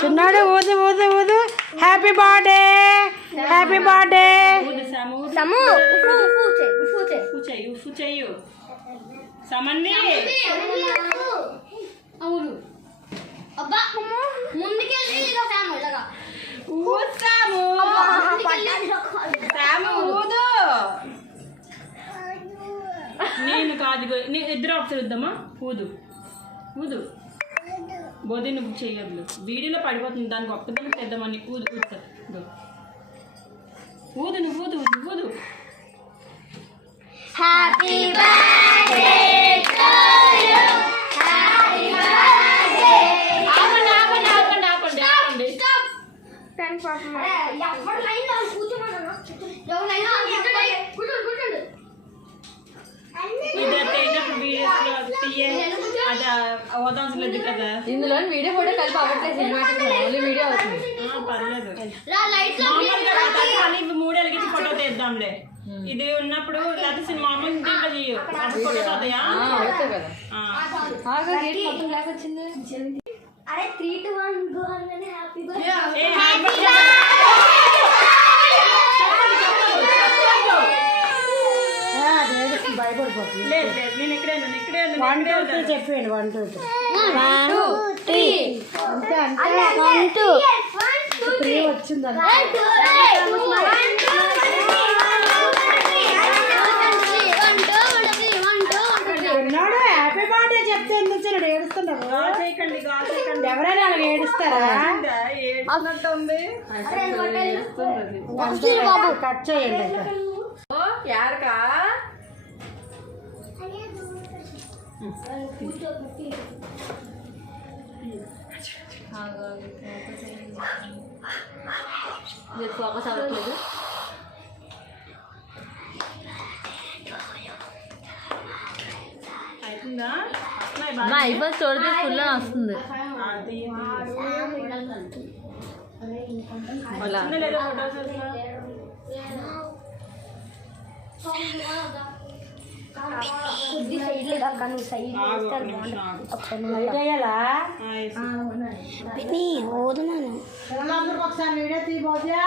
చిన్నాడు ఊదు ఊదు ఊదు. Happy birthday, happy birthday. Samanvi నేను కాదు, ఇద్దరు ఒకసారి వద్దామా. ఊదు ఊదు. బోధి నువ్వు చేయద్దు, వీడియోలో పడిపోతుంది. దానికి ఒక్కదాన్ని తెద్దామని. ఊదు ఊదు ఊదు నువ్వు ఊదు ఊదు. Happy birthday to you, happy birthday. ఆపండి ఆపండి ఆపండి ఆపండి ఆపండి. ఎవరు లైన్ లో కూర్చోమన్నా, ఎవరు లైన్ లో కూర్చోండి. ఇది అయినప్పుడు వీడియోస్లో తీయే అది అవదాల్సిన లేదు కదా. ఇందులో వీడియో ఫోటో కలిపి అవ్వట్లేదు, సినిమాటిక్ ఓన్లీ వీడియో అవుతుంది. పర్లేదు, లైట్స్ మూడు వెలిగించి ఫోటో తీద్దాంలే. ఇది ఉన్నప్పుడు లేకపోతే మామూలు దీంట్లో చేయు ఫోటోస్ అవుతాయా. అరే 3, 2, 1 గో అనగానే హ్యాపీ బర్త్డే. భయపడిపోతుంది. నేను ఇక్కడే 1 2 3 చెప్పండి. 1 2 3 1 2 3 అంతే అంతే. 1 2 3 వచ్చిందా? ఉన్నాడు. హ్యాపీ బర్త్డే చెప్తే ఎందుకు చిన్నాడు ఏడుస్తున్నాడు? ఎవరైనా అలాగ ఏడుస్తారా? బాబు కట్ చేయండి. యారకా ఫోకస్ అవ్వట్లేదు. మా ఐఫోన్ స్టోరేజ్ ఫుల్ అని వస్తుంది. ఒకసారి వీడియో తీయబోద్యా.